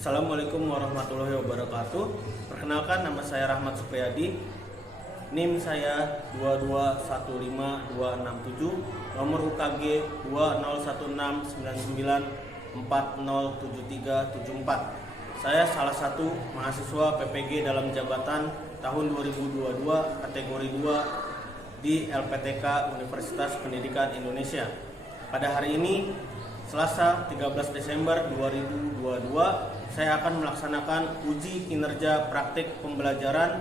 Assalamualaikum warahmatullahi wabarakatuh. Perkenalkan, nama saya Rahmat Supriyadi. NIM saya 2215267, nomor UKG 201699407374. Saya salah satu mahasiswa PPG dalam jabatan tahun 2022 kategori 2 di LPTK Universitas Pendidikan Indonesia. Pada hari ini, Selasa 13 Desember 2022, saya akan melaksanakan uji kinerja praktik pembelajaran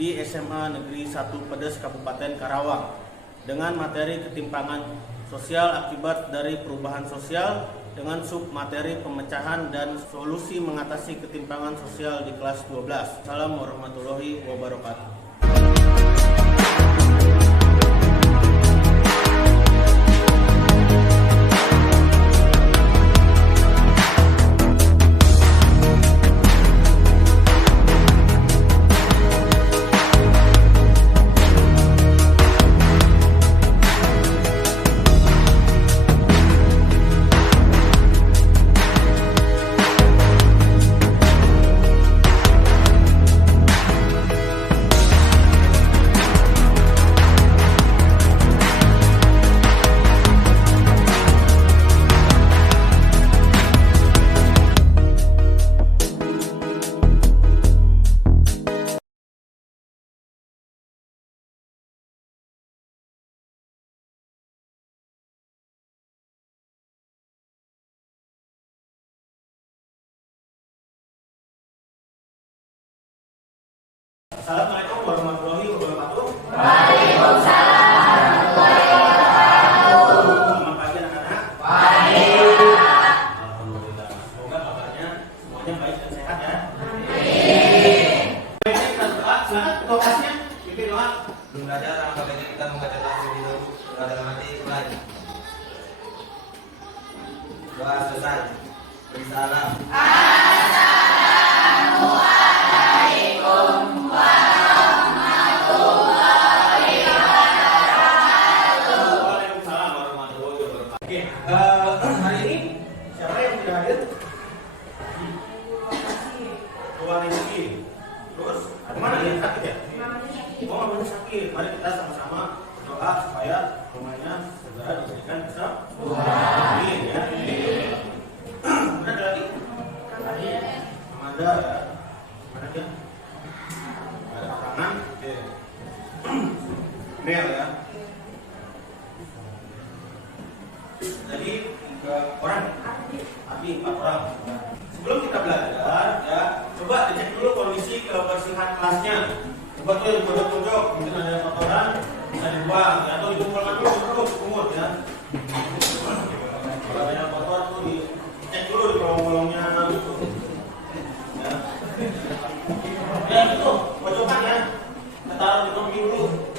di SMA Negeri 1 Pedes Kabupaten Karawang dengan materi ketimpangan sosial akibat dari perubahan sosial dengan submateri pemecahan dan solusi mengatasi ketimpangan sosial di kelas 12. Assalamualaikum warahmatullahi wabarakatuh. Assalamualaikum warahmatullahi wabarakatuh. Waalaikumsalam warahmatullahi wabarakatuh. Selamat pagi anak-anak. Baik. Alhamdulillah. Semoga kabarnya semuanya baik dan sehat ya. Amin. Baik, kita doa. Silakan ketua kelasnya. Pimpin doa. Belum belajar, angka baiknya kita membaca doa dulu. Doa dalam hati, mulai. Doa selesai. Beri salam. Assalamualaikum warahmatullahi wabarakatuh. Waalaikumsalam warahmatullahi wabarakatuh. Oke, hari ini siapa yang tidak hadir? Tuan Rizky. Terus, kemana dia sakit ya? Oh, mamanya sakit. Mari kita sama-sama berdoa supaya rumahnya segera diberikan kesembuhan. Amin ya. Mana ada lagi? Amanda ya. Mana dia? Ada pasangan. Oke. Mel ya. Jadi 3 orang. Abi 4 orang. Sebelum kita belajar ya, coba dicek dulu kondisi kebersihan kelasnya. Coba tuh di pojok-pojok mungkin ada kotoran bisa dibuang ya, atau dikumpulkan dulu kumur ya. Kalau ada kotor tuh dicek dulu di kolong-kolongnya gitu. Ya. Ya itu pojokan ya. Kita taruh di kursi dulu.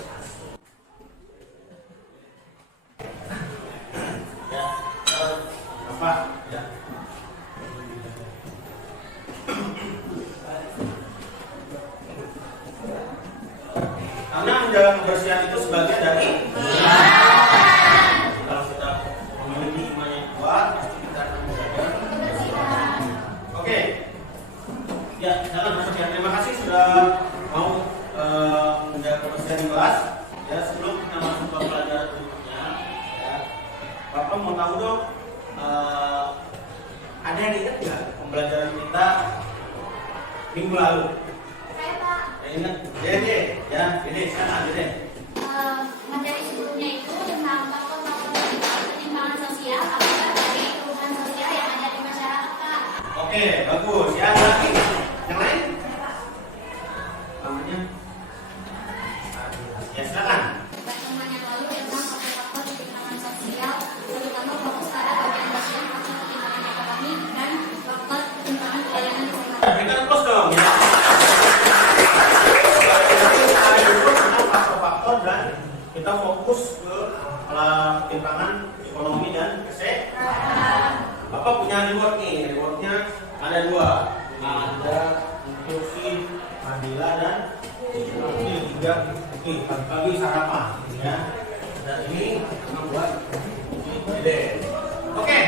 Ya, apa? Ya. Karena menjaga kebersihan itu sebagian dari kalau kita memiliki iman yang kuat, pasti kita akan menjaga kebersihan. Oke, ya jangan masuk ya. Terima kasih sudah mau menjaga kebersihan di kelas. Ya, sebelum kita masuk ke pelajaran berikutnya, ya, Bapak mau tahu dong, ada yang ingat nggak pembelajaran kita minggu lalu? Ingat, Dede, ya, Dede, sana, Dede. Materi sebelumnya itu tentang faktor-faktor ketimpangan sosial akibat dari perubahan sosial yang ada di masyarakat. Oke, bagus. Ya, ada lagi. Yang lain? Namanya? Ya, silakan. Pertemuan yang lalu tentang faktor-faktor ketimpangan sosial, terutama fokus pada bagian sosial, faktor ketimpangan ekonomi, dan faktor ketimpangan pelayanan kesehatan. Berikan plus dong, ya. Ada dulu tentang faktor-faktor dan kita fokus ke ketimpangan ekonomi dan kesehatan. Bapak punya reward nih, rewardnya ada 2. Ada inklusi, Mandila dan ini 3. Oke, pagi-pagi sarapan, ya. Dan ini membuat Dede. Oke,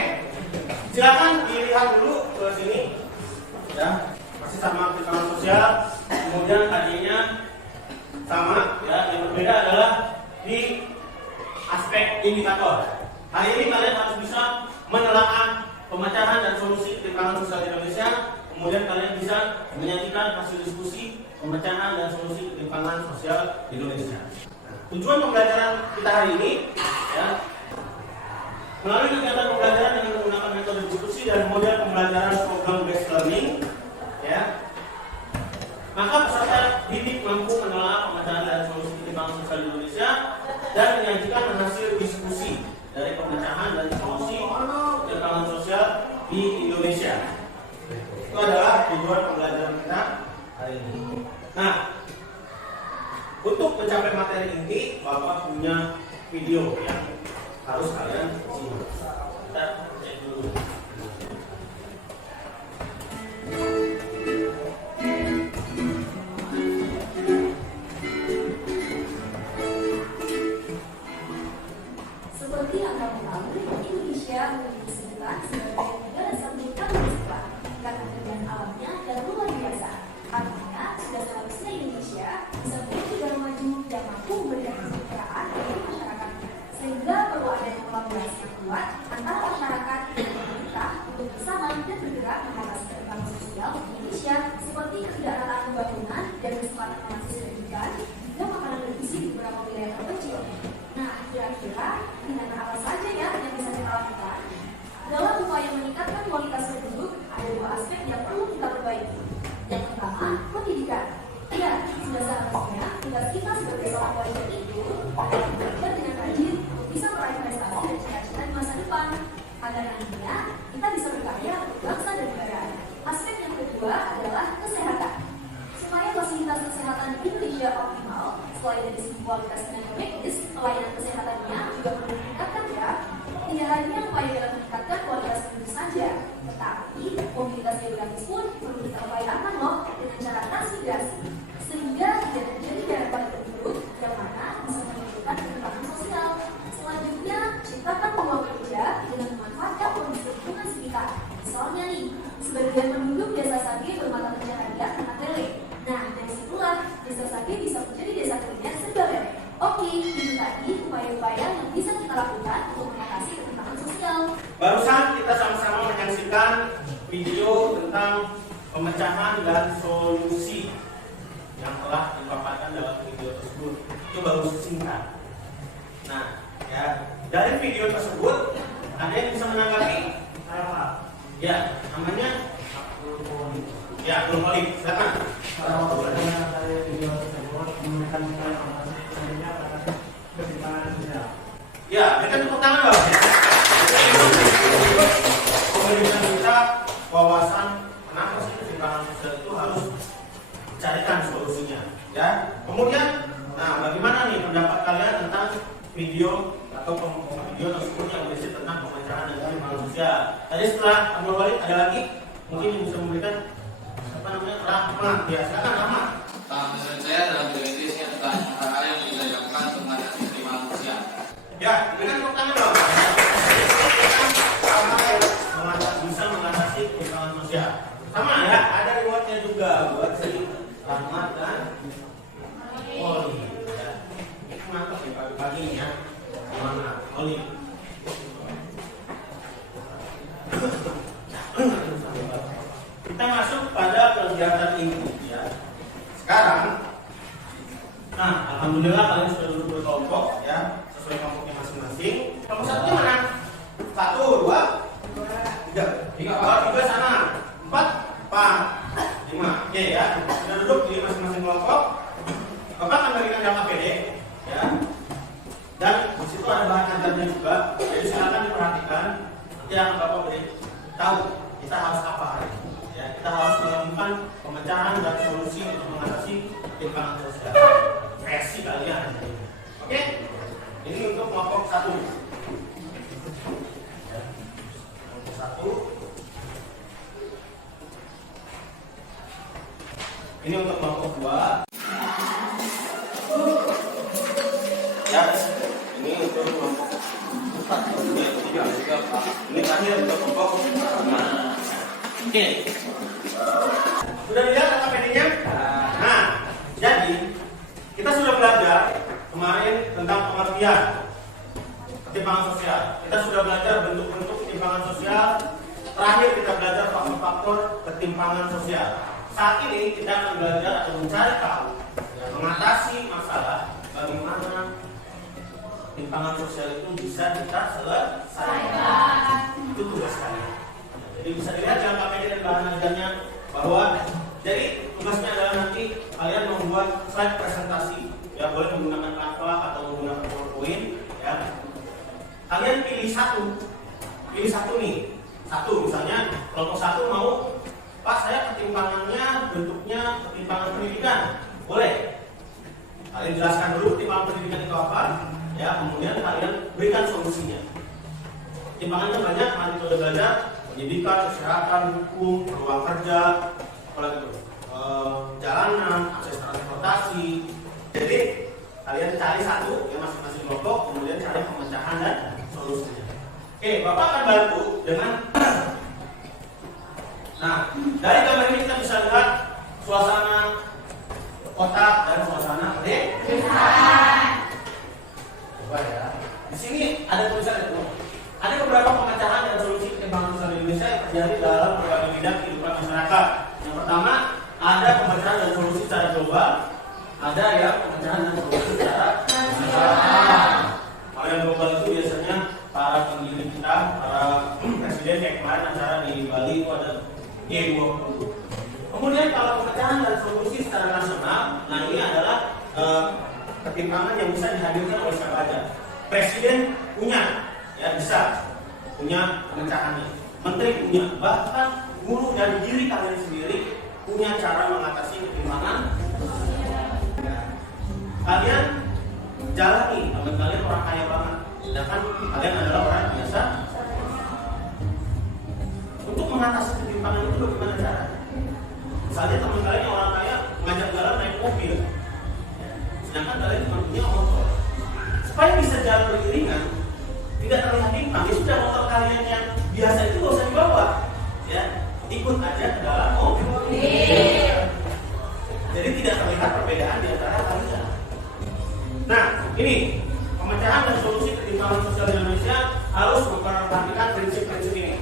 silakan dilihat dulu ke sini. ya, masih sama pertimbangan sosial. Kemudian KD-nya sama, ya. Yang berbeda adalah di aspek indikator. Hari ini kalian harus bisa menelaah pemecahan dan solusi ketimpangan sosial di Indonesia. Kemudian kalian bisa menyajikan hasil diskusi pemecahan dan solusi ketimpangan sosial di Indonesia. Tujuan pembelajaran kita hari ini, ya, melalui kegiatan pembelajaran dengan menggunakan metode diskusi dan model pembelajaran program based learning, ya, maka peserta didik mampu menelaah pemecahan dan solusi ketimpangan sosial di Indonesia dan menyajikan hasil diskusi dari pemecahan dan solusi ketimpangan sosial di Indonesia. Itu adalah tujuan pembelajaran kita hari ini. Nah, untuk mencapai materi inti, Bapak punya video yang harus kalian simak. Kita cek dulu. Seperti yang kamu tahu, Indonesia memiliki sebutan sebagai negara sambut terbuka karena kekayaan alamnya yang luar biasa. Artinya, sudah seharusnya Indonesia bisa menjadi negara maju yang mampu memberikan kesejahteraan bagi masyarakatnya. Sehingga perlu adanya kolaborasi yang kuat antara masyarakat dan pemerintah untuk bersama dan bergerak mengatasi ketimpangan sosial di Indonesia seperti ketidakrataan pembangunan dan kesempatan akses pendidikan hingga makanan bergizi di beberapa wilayah terpencil. Nah, kira-kira tindakan apa saja ya yang bisa kita lakukan? Dalam upaya meningkatkan kualitas penduduk, ada dua aspek yang perlu kita perbaiki. Yang pertama, pendidikan. Ya, sudah seharusnya tugas kita sebagai seorang pelajar itu adalah belajar dengan rajin untuk bisa meraih prestasi dan cita-cita di masa depan. Agar nantinya kita bisa berkarya untuk bangsa dan negara. Aspek yang kedua adalah kesehatan. Supaya fasilitas kesehatan di Indonesia optimal, selain dari segi kualitas tenaga medis, pelayanan kesehatannya juga perlu ditingkatkan ya. Tidak hanya upaya dalam meningkatkan kualitas penduduk saja, tetapi mobilitas geografis pun perlu kita upayakan loh dengan cara transmigrasi, sehingga tidak terjadi daerah paling terburuk yang mana bisa menimbulkan ketimpangan sosial. Selanjutnya, ciptakan peluang kerja dengan memanfaatkan kondisi lingkungan sekitar. Misalnya nih, sebagian penduduk desa Sage bermata pencaharian karena tele. Nah, dari situlah desa Sage bisa menjadi desa kuliner serba lele. Oke, itu tadi upaya-upaya yang bisa kita lakukan untuk mengatasi ketimpangan sosial. Barusan kita sama-sama menyaksikan video tentang pemecahan dan solusi yang telah dipaparkan dalam video tersebut. Itu baru singkat. Nah, ya, dari video tersebut ada yang bisa menanggapi? Ya, namanya ya, belum balik. Silakan. Dari video tersebut memberikan selanjutnya pada ketimpangan sosial. Ya, berikan tepuk tangan dong. Memberikan kita wawasan kenapa sih ketimpangan sosial itu harus carikan solusinya. Ya, kemudian, nah, bagaimana nih pendapat kalian tentang video atau video tersebut yang berisi tentang pemecahan dan ketimpangan sosial? Tadi setelah Abdul Walid ada lagi mungkin yang bisa memberikan apa namanya Rahmat. Ya, silakan Rahmat. Menurut saya dalam video ini tentang hal-hal yang bisa dilakukan untuk mengatasi ketimpangan sosial. Ya, berikan tepuk tangan dong. Bisa mengatasi ketimpangan sosial. Sama ya, ada rewardnya juga buat si Rahmat dan Oli. Ya. Ini mantap nih pagi-pagi ya. Gimana, Oli? Kita masuk pada kegiatan ini ya. Sekarang, nah, alhamdulillah kalian sudah duduk berkelompok ya, sesuai kelompoknya masing-masing. Kelompok satunya mana? 1, 2, 3. Oh, 3 sana. 4, 5. Oke ya. Sudah duduk di masing-masing kelompok. Bapak akan berikan jam APD ya. Dan di situ ada bahan ajarnya juga. Jadi silakan diperhatikan. Nanti akan Bapak beri tahu kita harus apa hari ini. Ya, kita harus menemukan pemecahan dan solusi untuk mengatasi ketimpangan sosial. Versi kalian. Oke? Ini untuk kelompok 1. Ya. Kelompok 1. Ini untuk kelompok 2. Ya, ini untuk kelompok 4. Ini terakhir untuk kelompok 5. Oke. Sudah dilihat KPD-nya? Nah, jadi kita sudah belajar kemarin tentang pengertian ketimpangan sosial. Kita sudah belajar bentuk-bentuk ketimpangan sosial. Terakhir kita belajar faktor-faktor ketimpangan sosial. Saat ini kita akan belajar atau mencari tahu mengatasi masalah bagaimana ketimpangan sosial itu bisa kita selesaikan. Itu tugas kalian. Jadi bisa dilihat dalam KPD dan bahan ajarnya bahwa jadi tugasnya adalah nanti kalian membuat slide presentasi, ya boleh menggunakan Canva atau menggunakan PowerPoint, ya. Kalian pilih satu nih, satu misalnya kelompok satu mau, Pak saya ketimpangannya bentuknya ketimpangan pendidikan, boleh. Kalian jelaskan dulu ketimpangan pendidikan itu apa, ya kemudian kalian berikan solusinya. Ketimpangannya banyak, nanti kita belajar pendidikan, kesehatan, hukum, peluang kerja, apalagi itu, jalanan, akses transportasi. Jadi kalian cari satu, ya masing-masing kelompok, kemudian cari pemecahan dan solusinya. Oke, Bapak akan bantu dengan. Nah, dari gambar ini kita bisa lihat suasana kota dan suasana pedesaan. Coba ya. Di sini ada tulisan itu. Ada beberapa pemecahan dan solusi ketimpangan sosial di Indonesia yang terjadi dalam berbagai bidang kehidupan masyarakat. Yang pertama, ada pemecahan dan solusi secara global, ada yang pemecahan dan solusi secara nasional. Kalau yang global itu biasanya para pemimpin kita, para presiden kayak kemarin acara di Bali itu ada G20. Kemudian kalau pemecahan dan solusi secara nasional, nah ini adalah ketimpangan yang bisa dihadirkan oleh siapa saja. Presiden punya, ya bisa punya pemecahannya, menteri punya, bahkan guru dan diri kalian sendiri punya cara mengatasi ketimpangan. Kalian jalani, teman kalian orang kaya banget, sedangkan kalian adalah orang biasa. Untuk mengatasi ketimpangan itu bagaimana cara? Misalnya teman kalian yang orang kaya ngajak jalan naik mobil, sedangkan kalian cuma punya motor. Supaya bisa jalan beriringan, tidak terlihat timpang, ya sudah motor kalian yang biasa itu gak usah dibawa, ya ikut aja ke dalam mobil. Jadi tidak terlihat perbedaan di antara kalian. Nah, ini pemecahan dan solusi ketimpangan sosial di Indonesia harus memperhatikan prinsip-prinsip ini.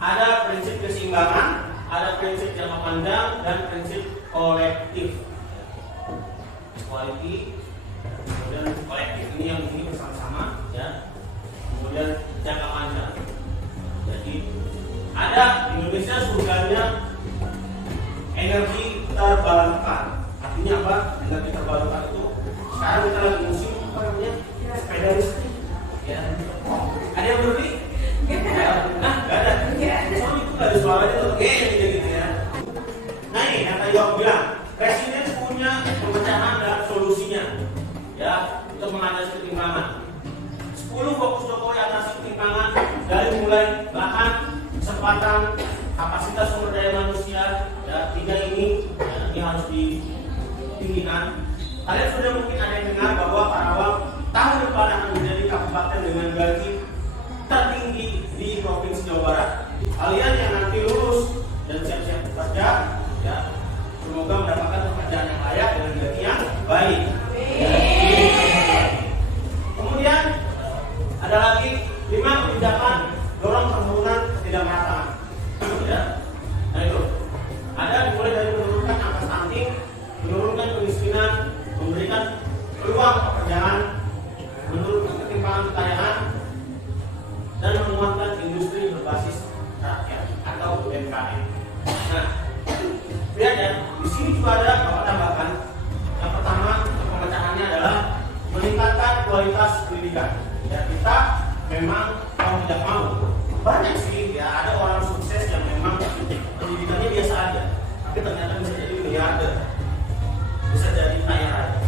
Ada prinsip keseimbangan, ada prinsip jangka panjang, dan prinsip kolektif. Quality, kemudian kolektif ini yang ini bersama-sama, ya. Kemudian jangka panjang. Jadi ada di Indonesia surganya energi terbarukan. Artinya apa? Energi terbarukan itu sekarang kita lagi musim apa namanya? Sepeda listrik. Ya. Ada yang berbeli? Nah, nggak ada. Soalnya itu nggak ada suaranya tuh, gitu ya. Nah ini yang tadi aku bilang, presiden punya pemecahan dan solusinya, ya untuk mengatasi ketimpangan. 10 fokus Jokowi atasi ketimpangan dari mulai lahan, kesempatan, kapasitas sumber daya manusia, ya 3 ini, ya, ini harus ditinggikan. Kalian sudah mungkin ada yang dengar bahwa Karawang tahun depan akan menjadi kabupaten dengan gaji tertinggi di Provinsi Jawa Barat. Kalian yang nanti lulus dan siap-siap bekerja, ya semoga mendapatkan pekerjaan yang layak dengan gaji yang baik. Kemudian ada lagi 5 kebijakan dorong penurunan ketidakmerataan. Ya. Nah itu ada dimulai dari menurunkan angka stunting, menurunkan kemiskinan, memberikan peluang pekerjaan, menurunkan ketimpangan kekayaan, dan menguatkan industri berbasis rakyat atau UMKM. Nah, lihat ya, di sini juga ada Bapak tambahkan. Yang pertama pemecahannya adalah meningkatkan kualitas pendidikan. Ya kita memang mau tidak mau banyak sih ya ada orang sukses yang memang pendidikannya biasa aja, tapi ternyata bisa jadi miliarder, bisa jadi kaya raya.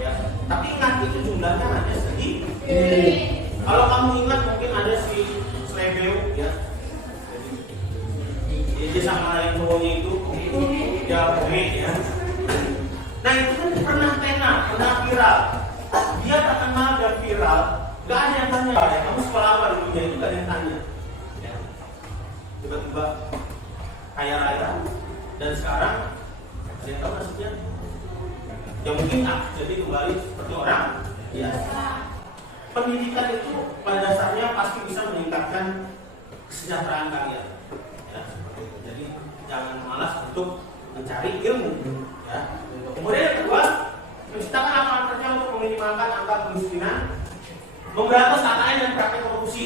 Ya, tapi ingat itu jumlahnya hanya sedikit. Kalau kamu ingat mungkin ada si Slebeo ya, dia sama yang cowoknya itu ya ya. Nah itu kan pernah tenar, pernah viral. Dia terkenal dan viral, gak ada yang tanya ya, kamu sekolah apa dulu ya, itu gak ada yang tanya ya. Tiba-tiba kaya raya dan sekarang ada yang tahu nasibnya? Ya mungkin jadi kembali seperti orang biasa. Pendidikan itu pada dasarnya pasti bisa meningkatkan kesejahteraan kalian. Ya, seperti itu. Jadi jangan malas untuk mencari ilmu. Ya. Kemudian yang kedua, menciptakan lapangan kerja untuk meminimalkan angka kemiskinan, memberantas KKN dan praktek korupsi.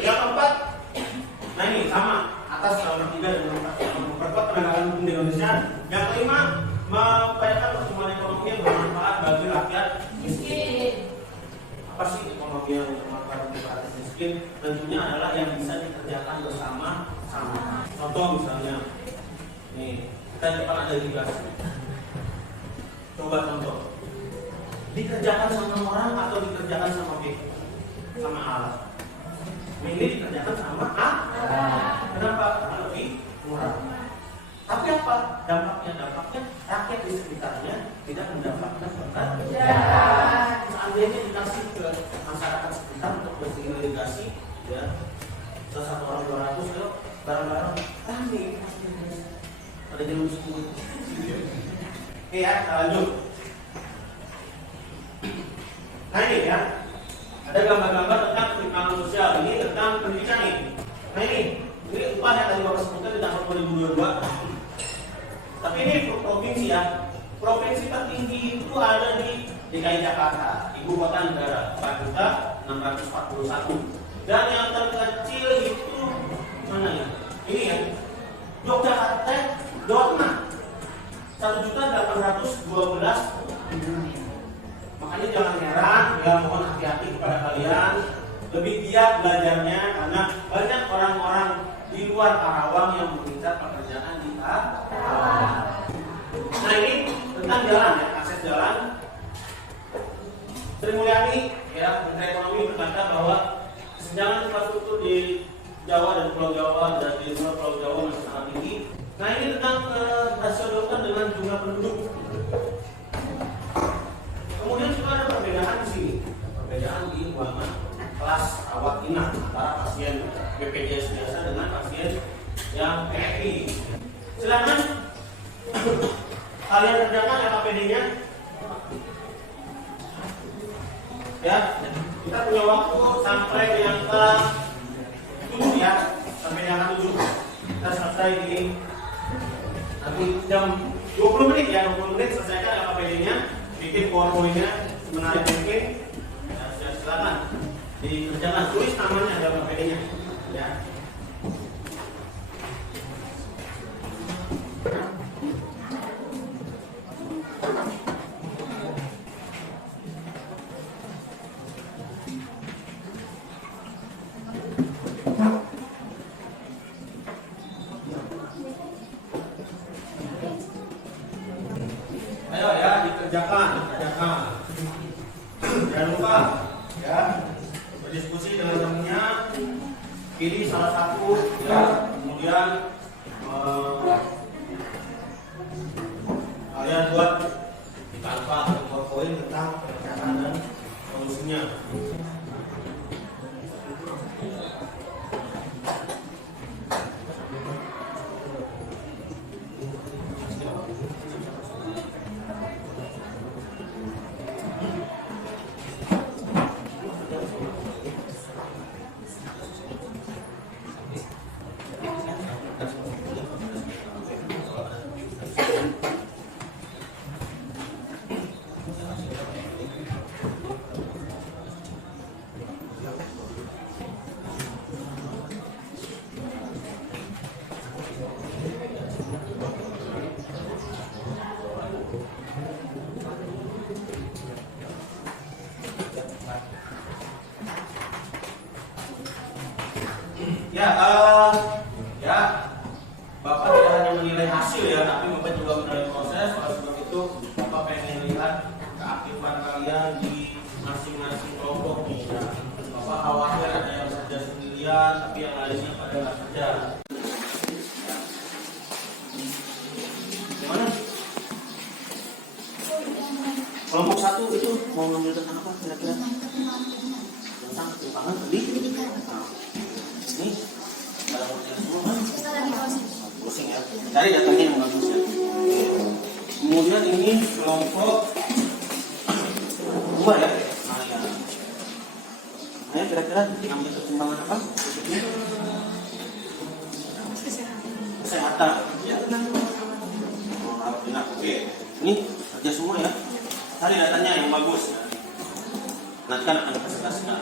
Yang keempat, nah ini sama atas nomor 3 dan nomor 4, memperkuat penegakan hukum di Indonesia. Yang kelima, mengupayakan pertumbuhan ekonomi yang bermanfaat bagi rakyat miskin. Apa sih ekonomi yang bermanfaat bagi rakyat miskin? Tentunya adalah yang bisa dikerjakan bersama-sama. Contoh misalnya, nih kita depan ada irigasi. Coba contoh, dikerjakan sama orang atau dikerjakan sama alat? Ini dikerjakan sama alat. Kenapa? Karena lebih murah. Tapi apa dampaknya? Dampaknya rakyat di sekitarnya tidak mendapatkan pekerjaan. Seandainya dikasih ke masyarakat sekitar untuk beririgasi, ya, satu orang 200 kilo barang-barang, nih ada jam 10. Oke ya, kita lanjut. Nah ini ya, ada gambar-gambar tentang ketimpangan sosial. Ini tentang pendidikan nih. Nah ini upah yang tadi Bapak sebutkan di tahun 2022. Tapi ini provinsi ya. Provinsi tertinggi itu ada di DKI Jakarta, ibu kota negara, 4.641. Dan yang terkecil itu mana ya? Ini ya, Yogyakarta, Jawa Tengah, 1.812. Makanya jangan heran, ya mohon hati-hati kepada kalian, lebih giat belajarnya karena banyak orang-orang di luar Karawang yang mengincar pekerjaan di Karawang. Nah ini tentang jalan ya, akses jalan. Sri Mulyani ya, Menteri Ekonomi berkata bahwa kesenjangan infrastruktur di Jawa dan Pulau Jawa dan di luar Pulau Jawa masih sangat tinggi. Nah ini tentang rasio dokter dengan jumlah penduduk. Kemudian juga ada perbedaan di sini, perbedaan di ruangan kelas rawat inap antara pasien BPJS biasa dengan pasien yang PMI. Silakan kalian kerjakan LKPD-nya. Ya, kita punya waktu sampai di angka 7 ya, sampai di angka 7. Kita selesai di nanti jam 20 menit ya, 20 menit selesaikan LKPD-nya, bikin PowerPoint-nya menarik mungkin. Ya, silakan dikerjakan, tulis namanya ada LKPD-nya. Ya. Ayo ya, dikerjakan. Jangan lupa ya, berdiskusi dengan temannya, pilih salah satu ya, kemudian kalian buat di Canva atau PowerPoint tentang pekerjaan dan solusinya. Ya, Bapak tidak hanya menilai hasil ya, tapi Bapak juga menilai proses. Oleh sebab itu, Bapak pengen lihat keaktifan kalian di masing-masing kelompok nih. Ya. Bapak khawatir ada yang kerja sendirian, tapi yang lainnya pada nggak kerja. Gimana? Kelompok 1 itu mau ngambil tentang apa kira-kira? Tentang ketimpangan tadi? Nah, ini dalam semua kan? Pusing ya. Cari datanya yang bagus ya. Kemudian ini kelompok 2 ya. Nah, kira-kira ngambil pertimbangan apa? Kesehatan. Ya. Oh, benar. Oke. Ini kerja semua ya. Cari datanya yang bagus. Nanti kan akan presentasikan.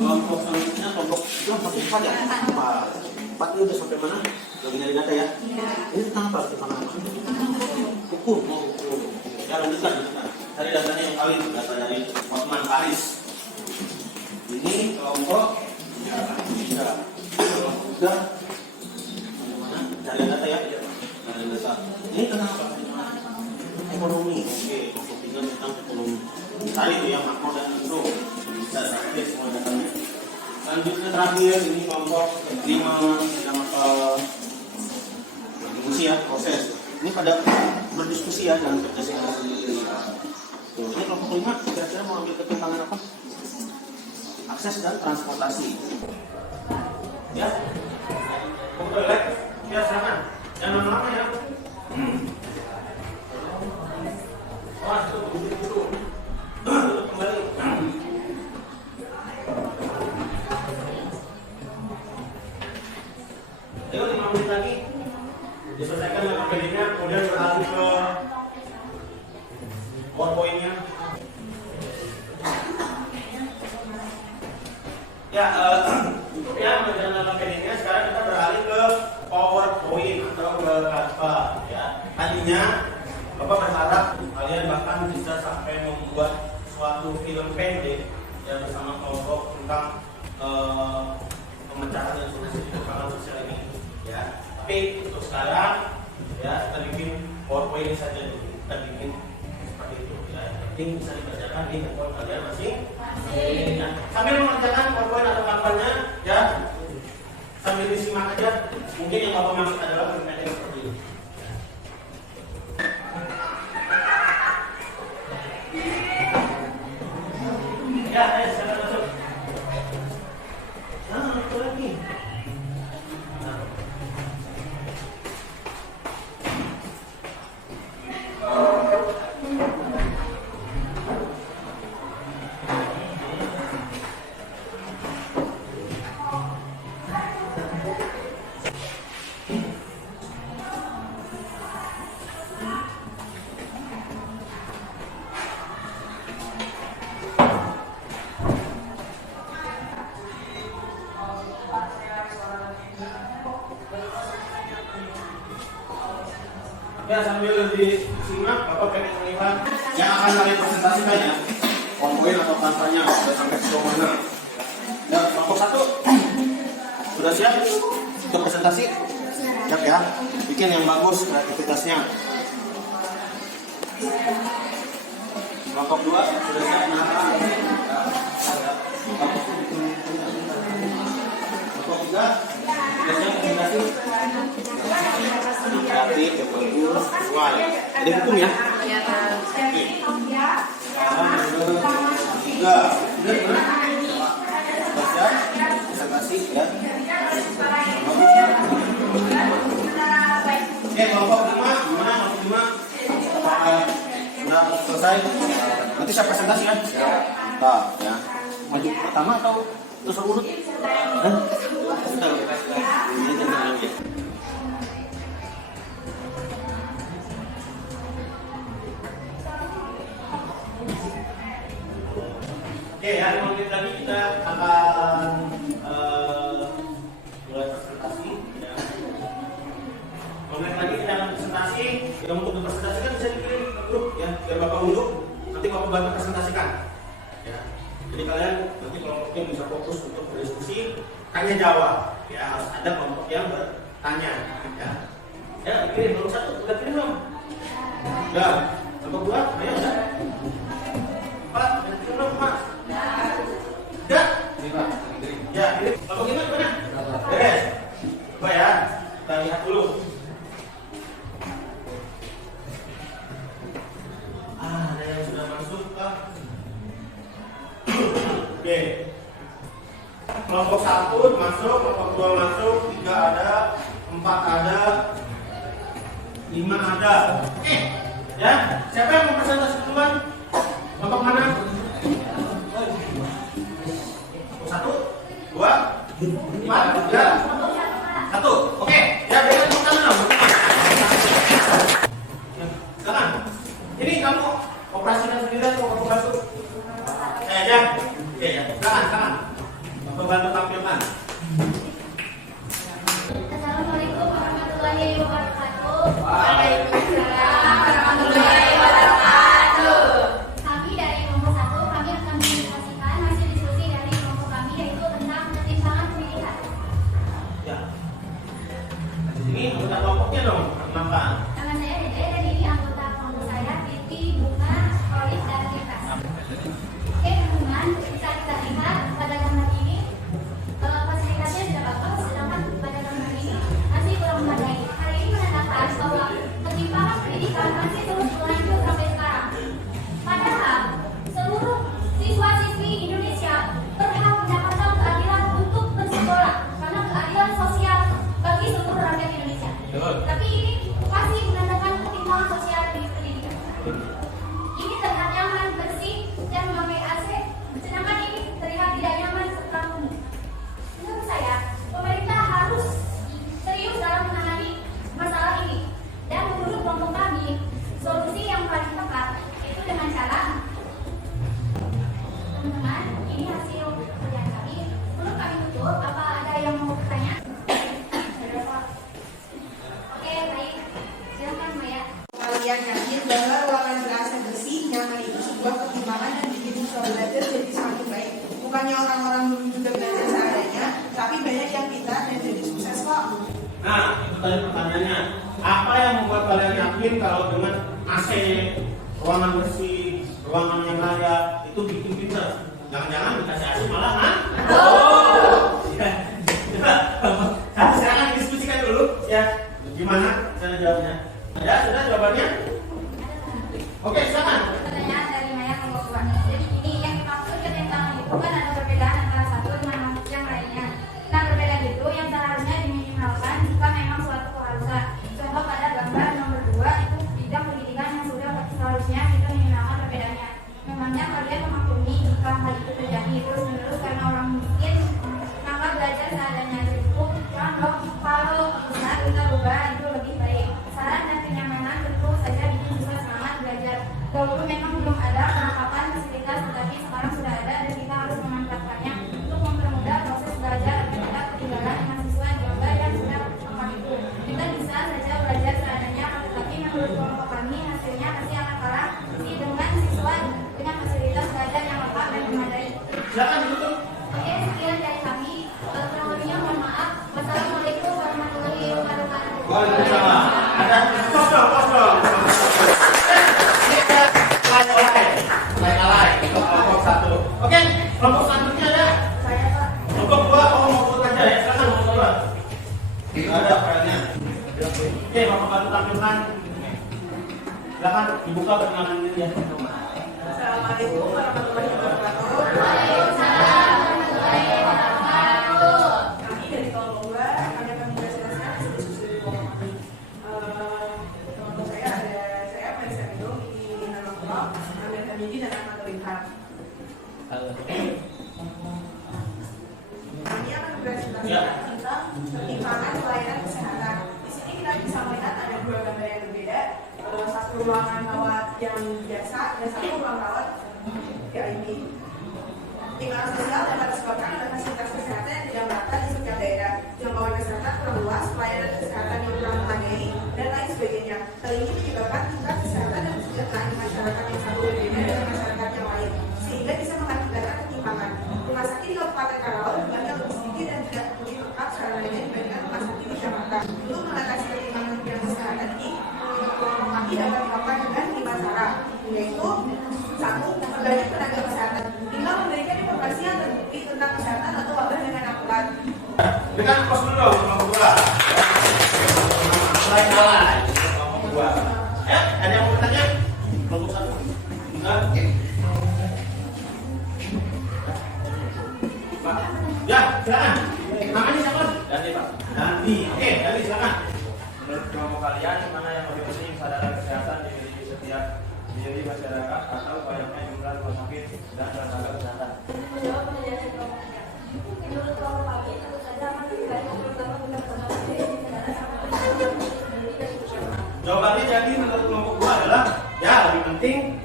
Kelompok selanjutnya kelompok 4 ya. 4 ini udah sampai mana? Lagi nyari data ya. Ini tentang apa? Tentang apa? Hukum. Ya lanjutkan. Cari datanya yang kali. Data dari Hotman Paris. Ini kelompok 3. Kelompok 3. Mana? Cari data ya. Cari data. Ini tentang apa? Ekonomi. Oke. Kelompok 3 tentang ekonomi. Cari itu ya makro dan mikro. Bisa cari semua datanya. Selanjutnya terakhir ini kelompok 5 yang berdiskusi ya, proses. Ini pada berdiskusi ya dan kerjasama sendiri. Ini kelompok 5 kira-kira mau ambil ketimpangan apa? Akses dan transportasi. Ya. Toilet. Ya silakan. Jangan lama-lama ya. Duduk. Kembali. Ayo 5 menit lagi diselesaikan dengan pedenya, kemudian beralih ke PowerPoint-nya. Ya, cukup ya menjalankan pedenya. Sekarang kita beralih ke PowerPoint atau ke Canva. Ya, tadinya Bapak berharap kalian bahkan bisa sampai membuat suatu film pendek ya bersama kelompok tentang pemecahan dan solusi ketimpangan sosial ini. Ya, tapi untuk sekarang ya kita bikin PowerPoint saja dulu. Kita bikin seperti itu ya. Yang penting bisa dikerjakan di handphone kalian masing-masing. Nah, sambil mengerjakan PowerPoint atau kampanye ya, sambil disimak aja. Mungkin yang Bapak maksud adalah pendek seperti ini. Ya, silakan masuk. Nah, itu lagi. Ya, sambil disimak, Bapak pengen melihat yang akan kalian presentasikan ya, PowerPoint atau kampanye sudah sampai sejauh mana. Ya, kelompok 1 sudah siap untuk presentasi? Siap ya, bikin yang bagus kreativitasnya. Kelompok 2 sudah siap menata. Kelompok 3 sudah siap presentasi. Kreatif, yang bagus, sesuai. Ada hukum ya? Iya, Pak. Oke. 3. Sudah gimana? Baca, presentasi ya. Oke, kelompok 5 gimana? Kelompok 5 apakah sudah selesai? Nanti saya presentasi ya. Nah, ya. Maju pertama atau terus urut? Sudah. Ini jangan ya. Oke, hari menit lagi kita akan mulai presentasi. Ya. Menit lagi kita akan presentasi. Yang untuk dipresentasikan bisa dikirim ke grup ya, biar Bapak unduh. Nanti Bapak bantu presentasikan. Ya. Jadi kalian nanti kelompoknya bisa fokus untuk berdiskusi, tanya jawab. Ya, harus ada kelompok yang bertanya. Ya, ya kirim kelompok 1, udah kirim belum? Ya, kelompok 2, ayo udah. Pak, udah kirim belum Pak? Ya, ini Pak. Ya, ini kelompok 5 gimana? Beres. Coba ya, kita lihat dulu. Ada yang sudah masuk Pak. Oke. Kelompok 1 masuk, kelompok 2 masuk, 3 ada, 4 4 ada, 5 ada. Ya, siapa yang mau presentasi duluan? Kelompok mana? 1, 2, 4, ya. 1. Oke, ya berikan tepuk tangan dong. Silakan. Ini kamu operasikan sendiri atau kamu bantu? Saya aja. Oke ya. Silakan. Bapak bantu tampilkan. Assalamualaikum warahmatullahi wabarakatuh. Waalaikumsalam warahmatullahi wabarakatuh. Kami dari kelompok 1 kami akan menjelaskan hasil diskusi dari kelompok kami yaitu tentang ketimpangan pendidikan. Ya. Di sini anggota kelompoknya dong. Kenapa? Nama saya Dede dan ini anggota kelompok saya Titi, Bunga, Rolis, dan Tikas. Oke teman-teman, bisa kita lihat pada gambar ini fasilitasnya sudah bagus, sedangkan pada gambar ini masih kurang memadai. Hal ini menandakan bahwa ketimpangan pendidikan masih terus berlanjut sampai sekarang. Padahal seluruh siswa-siswi Indonesia berhak mendapatkan keadilan untuk bersekolah karena keadilan sosial bagi seluruh rakyat Indonesia. Tapi ini masih menandakan ketimpangan sosial di pendidikan. Ini terlihat nyaman, bersih, dan memakai AC, sedangkan ini terlihat tidak nyaman serta kumuh. Menurut saya, pemerintah harus serius dalam menangani masalah ini. Dan menurut kelompok kami, solusi yang paling tepat itu dengan cara teman-teman, ini hasil kerjaan kami. Menurut kami tutup, apa ada yang mau bertanya? Oke, baik. Silakan Maya. Kalian yakin bahwa ruangan ber-AC bersih, nyaman itu sebuah pertimbangan yang bikin siswa belajar jadi semakin baik. Bukannya orang-orang dulu juga belajar seadanya, tapi banyak yang pintar dan jadi sukses kok. Nah, itu tadi pertanyaannya. Apa yang membuat kalian yakin kalau dengan AC, ruangan bersih, ruangan yang layak itu bikin pintar? Jangan-jangan dikasih AC malah kan? Silakan diskusikan dulu ya. Gimana cara jawabnya? Ya, sudah jawabannya? Oke, silakan. Pertanyaan dari Maya kelompok 2. Jadi ini yang dimaksud ketimpangan itu kan ada perbedaan antara satu dengan yang lainnya. Nah, perbedaan itu yang seharusnya diminimalkan jika memang suatu keharusan. Contoh pada gambar nomor 2 itu bidang pendidikan yang sudah seharusnya itu minimalkan perbedaannya. Memangnya kalian memaklumi jika hal itu terjadi terus-menerus karena orang miskin maka belajar seadanya cukup. Contoh kalau bisa kita ubah itu lebih baik. Saran dan kenyamanan tentu saja bikin siswa semangat belajar. Walaupun memang belum ada perlengkapan fasilitas, tetapi sekarang sudah ada dan kita harus memanfaatkannya untuk mempermudah proses belajar agar tidak ketinggalan dengan siswa di gambar yang sudah mampu. Kita bisa saja belajar seadanya, tetapi menurut kelompok kami hasilnya pasti akan kalah dengan siswa dengan fasilitas belajar yang lengkap dan memadai. Silakan ditutup. Oke, sekian dari kami. Kurang lebihnya mohon maaf. Wassalamualaikum warahmatullahi wabarakatuh. Waalaikumsalam. Ada pos dong. Lain-lain. Kelompok 1. Oke, kelompok 1-nya ada. Saya Pak. Kelompok 2 mau ikut aja ya. Silakan kelompok 2. Tidak ada filenya. Oke, Bapak bantu tampilkan. Silakan dibuka perkenalan diri ya. Assalamualaikum warahmatullahi wabarakatuh. Waalaikumsalam warahmatullahi wabarakatuh. Kami dari kelompok 2, kami akan menjelaskan hasil diskusi dari kelompok kami. Kelompok saya ada saya, Marisa Bidung, ini Nina Lokro, Amir Hamidi, dan Ahmad Lintar. Kami akan berpresentasi tentang ketimpangan pelayanan kesehatan. Di sini kita bisa melihat ada dua gambar yang berbeda. Satu ruangan rawat yang biasa dan satu ruang rawat VIP. Ketimpangan sosial dapat disebabkan oleh fasilitas kesehatan yang tidak merata di setiap daerah, jangkauan kesehatan kurang luas, pelayanan kesehatan yang kurang memadai, dan lain sebagainya. Hal ini menyebabkan tingkat kesehatan dan kesejahteraan masyarakat yang satu berbeda dengan masyarakat yang lain, sehingga bisa mengakibatkan ketimpangan. Rumah sakit di Kabupaten Karawang jumlahnya lebih sedikit dan tidak begitu lengkap sarananya dibandingkan rumah sakit di Jakarta. Untuk mengatasi ketimpangan bidang kesehatan ini, kami dapat dilakukan dengan 5 cara, yaitu 1. Memperbanyak tenaga kesehatan. Tinggal memberikan informasi yang terbukti tentang kesehatan atau wabah dengan akurat. Dengan pos dulu dong, kelompok 2. Lain-lain. Kelompok 2. Ada yang mau bertanya? Kelompok 1. Enggak? Ya, silakan. Namanya siapa? Dandi, Pak. Dandi. Oke, Dandi silakan. kalian mana yang lebih penting, kesadaran kesehatan di setiap diri masyarakat atau banyaknya jumlah rumah sakit dan tenaga kesehatan? Menjawab penjelasan kelompok 3. Menurut kelompok kami, tentu saja akan lebih baik terutama bila bersama diri kesadaran sama sendiri dan bersama. Jawabannya jadi menurut kelompok 2 adalah ya lebih penting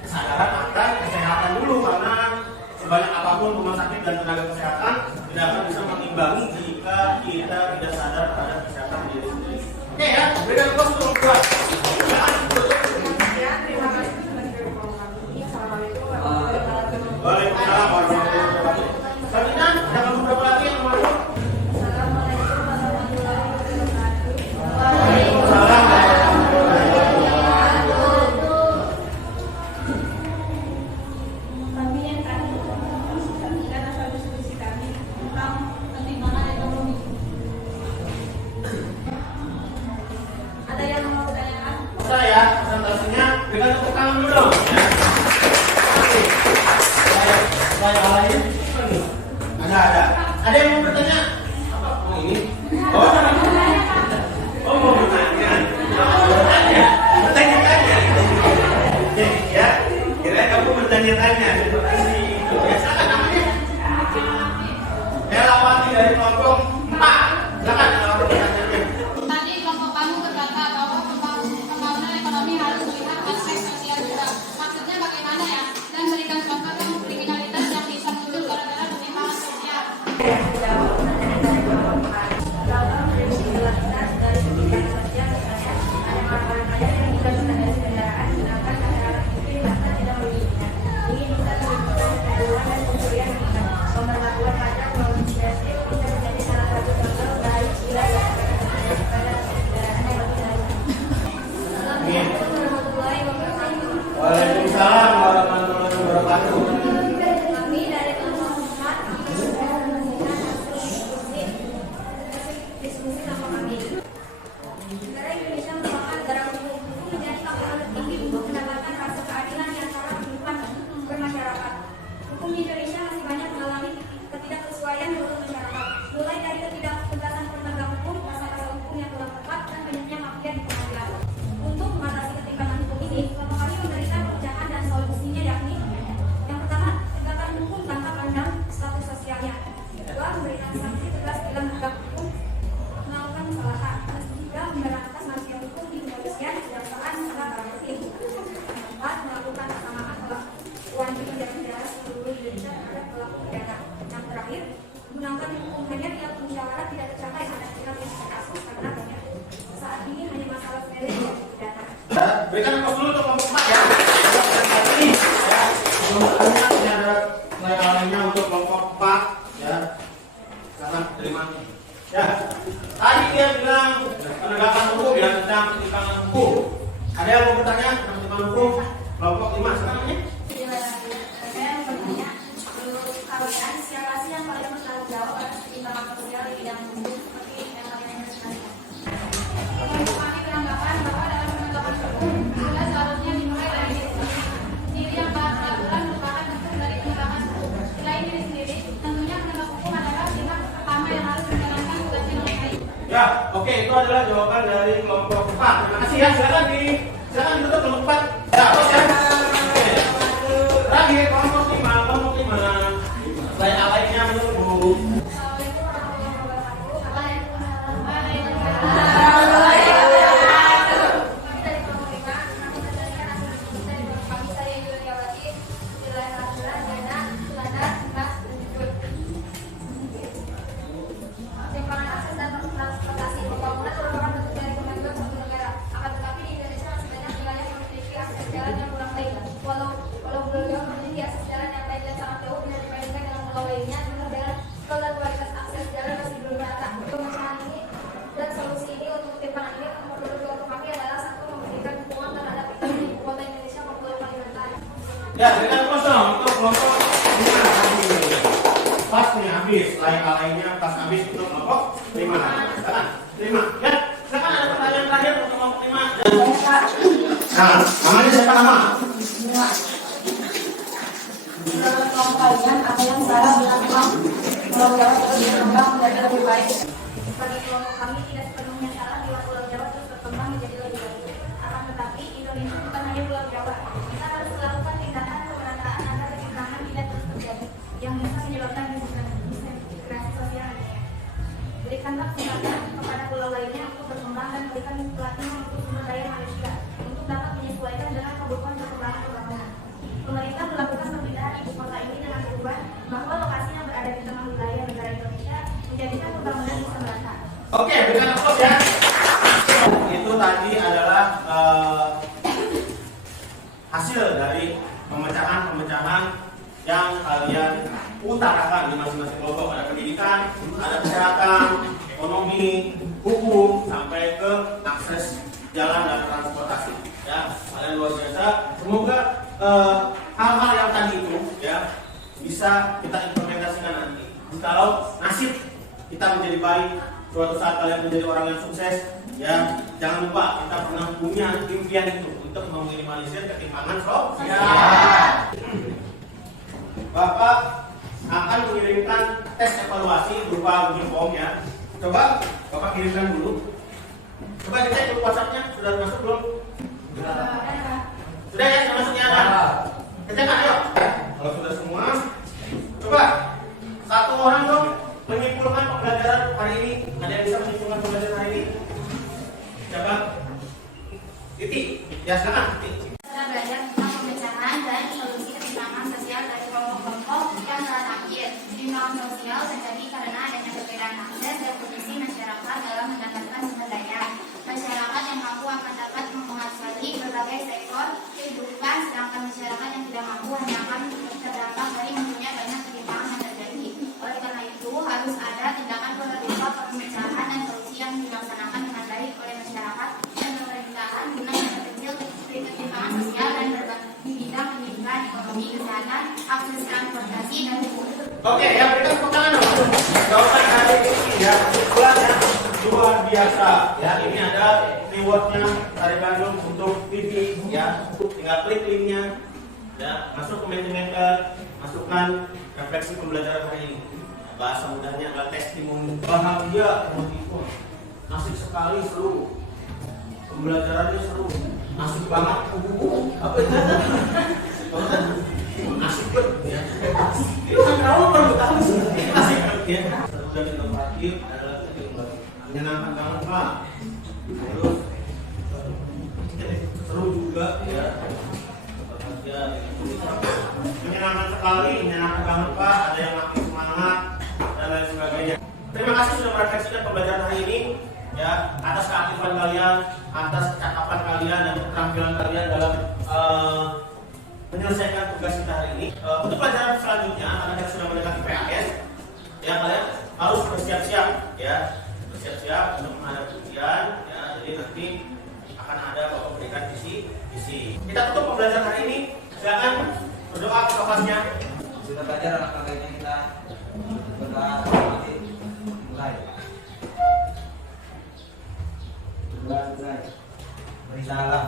kesadaran akan kesehatan dulu, karena sebanyak apapun rumah sakit dan tenaga kesehatan tidak akan bisa mengimbangi jika kita tidak sadar terhadap kesehatan diri sendiri. Oke ya, berikan kelas untuk kelompok 2. Ya, terima kasih teman dari kelompok kami. Assalamualaikum warahmatullahi wabarakatuh. Waalaikumsalam warahmatullahi wabarakatuh. Selanjutnya, jangan beberapa lagi yang masuk. Assalamualaikum warahmatullahi wabarakatuh. Waalaikumsalam warahmatullahi Kami yang terakhir menjelaskan asal diskusi kami tentang pertimbangan ekonomi. Ada yang mau bertanyakan? saya presentasinya berikan tepuk tangan dulu dong. Saya lain ada yang mau bertanya apa? Oh ini mau bertanya Oke, ya kira kamu bertanya-tanya seperti itu ya, silakan namanya Melawati dari kelompok 4. Silakan Melawati pertanyaannya. Tadi kelompok kamu berkata bahwa pembangunan ekonomi harus melihat aspek sosial juga. Maksudnya bagaimana ya? Dan berikan contoh dong kriminalitas yang bisa muncul gara-gara ketimpangan sosial. Waalaikumsalam warahmatullahi wabarakatuh. Kami dari kelompok 4 sudah menyampaikan diskusi sama kami. Negara Indonesia merupakan negara hukum. Hukum menjadi faktor tertinggi untuk mendapatkan rasa keadilan di antara kehidupan bermasyarakat. Hukum di Indonesia masih banyak mengalami ketidaksesuaian menurut masyarakat, mulai dari ketidaktegasan penegak hukum, pasal-pasal hukum yang kurang tepat, dan banyaknya mafia di pengadilan. Untuk mengatasi ketimpangan hukum ini, kelompok kami memberikan pecahan dan solusinya, yakni yang pertama, tegakkan hukum tanpa pandang status sosialnya. Yang kedua, memberikan sanksi tegas bila penegak hukum melakukan kesalahan. Dan ketiga, memberantas mafia hukum di kepolisian, kejaksaan, serta barang bukti. Yang keempat, melakukan kesamaan perlakuan di penjara seluruh Indonesia terhadap pelaku pidana. Yang terakhir, menggunakan hukum hanya yang musyawarah tidak tercapai pada tingkat kasus karena banyak saat ini hanya masalah sepele yang pidana. Berikan kos dulu untuk kelompok 4 ya. Ini ya. Kemudian ini ada lainnya untuk kelompok 4 ya. Silakan terima. Ya. Tadi dia bilang penegakan hukum ya, tentang ketimpangan hukum. Ada yang mau bertanya tentang ketimpangan hukum? Kelompok 5 sekarang ini. Saya mau bertanya, menurut kalian siapa sih yang paling bertanggung jawab atas ketimpangan sosial di bidang hukum seperti yang kalian sekalian? Kelompok kami beranggapan bahwa dalam penegakan hukum sudah seharusnya dimulai dari diri sendiri. Diri yang taat peraturan merupakan bentuk dari penegakan hukum. Selain diri sendiri, tentunya penegak hukum adalah pihak pertama yang harus menjalankan tugasnya dengan baik. Ya, oke, itu adalah jawaban dari kelompok 4. Terima kasih ya. Silakan ditutup kelompok 4. Ya, terus ya. Oke. Terakhir kelompok 5, kelompok 5. Saya lainnya menunggu. Assalamualaikum warahmatullahi wabarakatuh. Kami dari kelompok 5 kami berdasarkan hasil diskusi dari kelompok kami, saya Yuliawati, wilayah aturan, dana, standar, ras, dan jujur. Ketimpangan akses dan transportasi pembangunan merupakan bentuk dari kemajuan suatu negara. Akan tetapi di Indonesia masih banyak wilayah yang memiliki akses jalan yang kurang baik. Walau Pulau Jawa memiliki akses jalan yang baik dan sangat jauh bila dibandingkan dengan pulau lainnya, namun dan kualitas akses jalan masih belum merata. Pemecahan ini dan solusi ini untuk ketimpangan ini menurut kelompok kami adalah satu, memberikan dukungan terhadap ekonomi ibu kota Indonesia maupun Kalimantan. Ya, berikan kosong untuk kelompok 5 pas nih habis, lainnya pas habis untuk kelompok 5. Silakan, 5. Ya, silakan ada pertanyaan terakhir untuk kelompok 5. Nah, namanya siapa nama? Menurut kelompok kalian, apa yang salah dengan Pulau Jawa terus berkembang menjadi lebih baik? Bagi kelompok kami tidak sepenuhnya salah bila Pulau Jawa terus memberikan pelatihan untuk sumber daya manusia untuk dapat menyesuaikan dengan kebutuhan perkembangan pembangunan. Pemerintah melakukan pemindahan ibu kota ini dengan tujuan bahwa lokasi yang berada di tengah wilayah negara Indonesia menjadikan pembangunan bisa merata. Oke, berikan aplaus ya. Itu tadi adalah hasil dari pemecahan-pemecahan yang kalian utarakan di masing-masing kelompok. Ada pendidikan, ada kesehatan, ekonomi, hukum, sampai ke akses jalan dan transportasi. Ya, kalian luar biasa. Semoga hal-hal yang tadi itu ya bisa kita implementasikan nanti. Kalau nasib kita menjadi baik, suatu saat kalian menjadi orang yang sukses, ya jangan lupa kita pernah punya impian itu untuk meminimalisir ketimpangan sosial. Bapak akan mengirimkan tes evaluasi berupa Google Form ya. Coba Bapak kirimkan dulu. Coba dicek dulu WhatsApp-nya sudah masuk belum? Sudah ya, sudah masuk ya? Kecek kan, ayo. Kalau sudah semua, coba satu orang dong menyimpulkan pembelajaran hari ini. Ada yang bisa menyimpulkan pembelajaran hari ini? Coba. Titi, ya silakan. Titi. Kita belajar tentang pemecahan dan solusi ketimpangan sosial dari kelompok-kelompok yang terakhir. Ketimpangan sosial terjadi karena adanya perbedaan akses dan kondisi masyarakat dalam mendapatkan sumber daya. Masyarakat yang mampu akan dapat menguasai berbagai sektor kehidupan, sedangkan masyarakat yang tidak mampu hanya akan terdampak dari munculnya banyak ketimpangan yang terjadi. Oleh karena itu, harus ada tindakan berupa pemecahan dan solusi yang dilaksanakan dengan baik oleh masyarakat dan pemerintahan guna memperkecil ketimpangan sosial dan di bidang pendidikan, ekonomi, kesehatan, akses transportasi, dan hukum. Oke, yang berikan tepuk tangan dong. Jawaban hari ini ya, luar biasa. Ya, ini ada rewardnya dari Bandung untuk Vivi ya. Tinggal klik linknya, ya, masuk ke Mentimeter, masukkan refleksi pembelajaran hari ini. Bahasa mudahnya adalah testimoni. Bahagia, motivasi. Asik sekali, seru. Pembelajarannya seru. Asik banget. Apa itu? Asik banget. Ya. Itu kan kamu perlu tahu sih. Asik banget ya. Dan inovatif adalah menyenangkan banget Pak. Terus seru juga ya. Menyenangkan sekali, menyenangkan banget Pak. Ada yang makin semangat dan lain sebagainya. Terima kasih sudah merefleksikan pembelajaran hari ini ya, atas keaktifan kalian, atas kecakapan kalian dan keterampilan kalian dalam menyelesaikan tugas kita hari ini. Untuk pelajaran selanjutnya karena kita sudah mendekati PAS, ya kalian harus bersiap-siap ya, bersiap-siap untuk menghadapi ujian ya. Jadi nanti akan ada Bapak berikan isi. Kita tutup pembelajaran hari ini. Silakan berdoa ke kelasnya. Kita belajar anak-anak ini kita berdoa mulai. Beri salam.